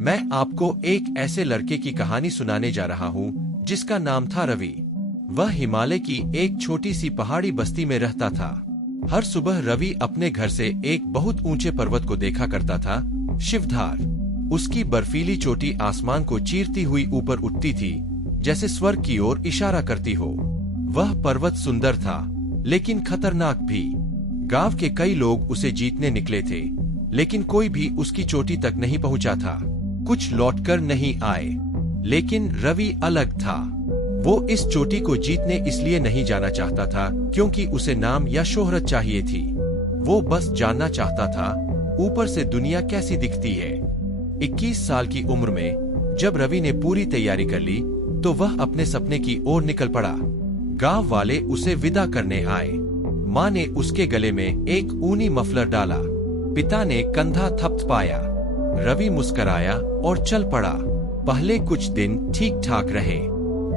मैं आपको एक ऐसे लड़के की कहानी सुनाने जा रहा हूँ जिसका नाम था रवि। वह हिमालय की एक छोटी सी पहाड़ी बस्ती में रहता था। हर सुबह रवि अपने घर से एक बहुत ऊंचे पर्वत को देखा करता था, शिवधार। उसकी बर्फीली चोटी आसमान को चीरती हुई ऊपर उठती थी, जैसे स्वर्ग की ओर इशारा करती हो। वह पर्वत सुंदर था, लेकिन खतरनाक भी। गांव के कई लोग उसे जीतने निकले थे, लेकिन कोई भी उसकी चोटी तक नहीं पहुंचा था। कुछ लौटकर नहीं आए, लेकिन रवि अलग था। वो इस चोटी को जीतने इसलिए नहीं जाना चाहता था क्योंकि उसे नाम या शोहरत चाहिए थी। वो बस जानना चाहता था ऊपर से दुनिया कैसी दिखती है। 21 साल की उम्र में जब रवि ने पूरी तैयारी कर ली तो वह अपने सपने की ओर निकल पड़ा। गांव वाले उसे विदा करने आए। माँ ने उसके गले में एक ऊनी मफलर डाला। पिता ने कंधा थपथपाया। रवि मुस्कराया और चल पड़ा। पहले कुछ दिन ठीक ठाक रहे।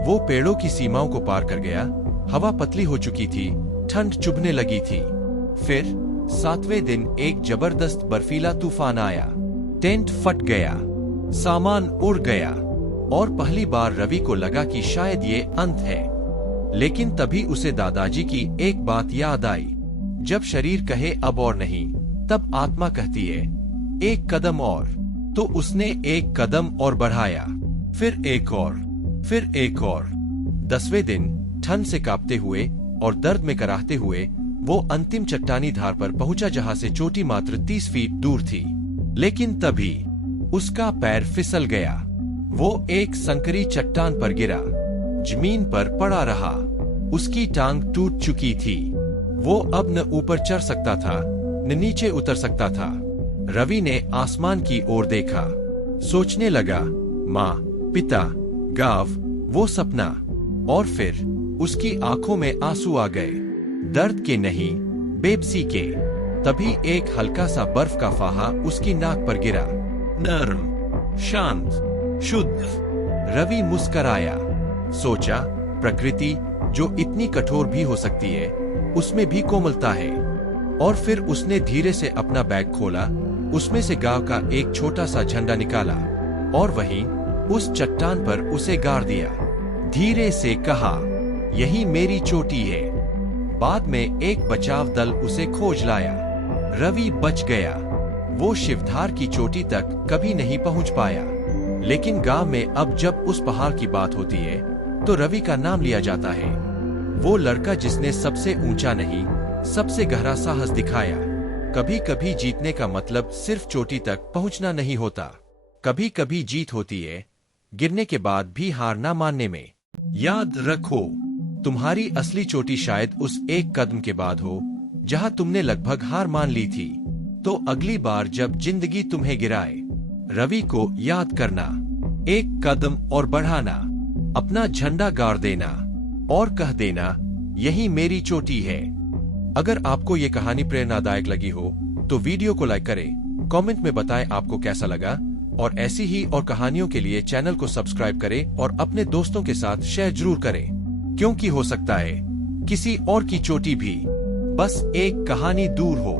वो पेड़ों की सीमाओं को पार कर गया। हवा पतली हो चुकी थी, ठंड चुभने लगी थी। फिर 7वें दिन एक जबरदस्त बर्फीला तूफान आया। टेंट फट गया, सामान उड़ गया और पहली बार रवि को लगा कि शायद ये अंत है। लेकिन तभी उसे दादाजी की एक बात याद आई। जब शरीर कहे अब और नहीं, तब आत्मा कहती है एक कदम और। तो उसने एक कदम और बढ़ाया, फिर एक और, फिर एक और। 10वें दिन ठंड से कांपते हुए और दर्द में कराहते हुए वो अंतिम चट्टानी धार पर पहुंचा जहां से चोटी मात्र 30 फीट दूर थी। लेकिन तभी उसका पैर फिसल गया। वो एक संकरी चट्टान पर गिरा, जमीन पर पड़ा रहा। उसकी टांग टूट चुकी थी। वो अब न ऊपर चढ़ सकता था न नीचे उतर सकता था। रवि ने आसमान की ओर देखा, सोचने लगा, माँ, पिता, गांव, वो सपना। और फिर उसकी आंखों में आंसू आ गए, दर्द के नहीं, बेबसी के। तभी एक हल्का सा बर्फ का फाहा उसकी नाक पर गिरा, नर्म, शांत, शुद्ध। रवि मुस्कराया। सोचा, प्रकृति जो इतनी कठोर भी हो सकती है, उसमें भी कोमलता है। और फिर उसने धीरे से अपना बैग खोला, उसमें से गांव का एक छोटा सा झंडा निकाला और वहीं उस चट्टान पर उसे गाड़ दिया। धीरे से कहा, यही मेरी चोटी है। बाद में एक बचाव दल उसे खोज लाया। रवि बच गया। वो शिवधार की चोटी तक कभी नहीं पहुंच पाया, लेकिन गांव में अब जब उस पहाड़ की बात होती है तो रवि का नाम लिया जाता है। वो लड़का जिसने सबसे ऊंचा नहीं, सबसे गहरा साहस दिखाया। कभी कभी जीतने का मतलब सिर्फ चोटी तक पहुंचना नहीं होता। कभी कभी जीत होती है गिरने के बाद भी हार ना मानने में। याद रखो, तुम्हारी असली चोटी शायद उस एक कदम के बाद हो जहां तुमने लगभग हार मान ली थी। तो अगली बार जब जिंदगी तुम्हें गिराए, रवि को याद करना, एक कदम और बढ़ाना, अपना झंडा गाड़ देना और कह देना, यही मेरी चोटी है। अगर आपको ये कहानी प्रेरणादायक लगी हो तो वीडियो को लाइक करें, कमेंट में बताएं आपको कैसा लगा। और ऐसी ही और कहानियों के लिए चैनल को सब्सक्राइब करें और अपने दोस्तों के साथ शेयर जरूर करें, क्योंकि हो सकता है किसी और की चोटी भी बस एक कहानी दूर हो।